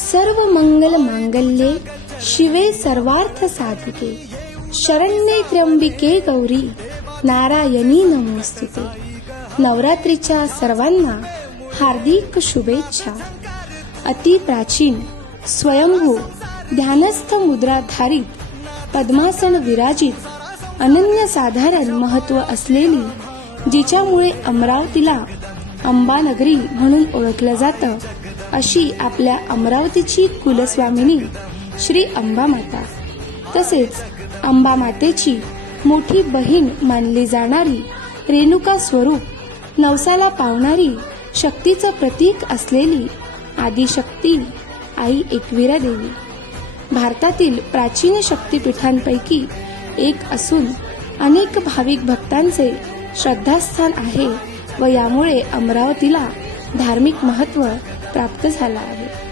सर्व मंगल मांगल्ये शिवे सर्वार्थ साधिके. शरण्ये त्र्यंबिके गौरी. नारायणी नमोस्तुते. नवरात्रीच्या सर्वांना हार्दिक शुभेच्छा. अति प्राचीन स्वयंभू ध्यानस्थ मुद्राधारित पद्मासन विराजित अनन्यसाधारण महत्त्व असलेली जिच्यामुळे अमरावतीला अंबानगरी म्हणून ओळखलं जातं अशी आपल्या अमरावतीची कुलस्वामिनी श्री अंबामाता तसेच अंबामातेची मोठी बहीण मानली जाणारी रेणुका स्वरूप नवसाला पावणारी शक्तीचं प्रतीक असलेली आदिशक्ती आई एकविरा देवी. भारतातील प्राचीन शक्तिपीठांपैकी एक असून अनेक भाविक भक्तांचे श्रद्धास्थान आहे व यामुळे अमरावतीला धार्मिक महत्त्व प्राप्त झाला आहे.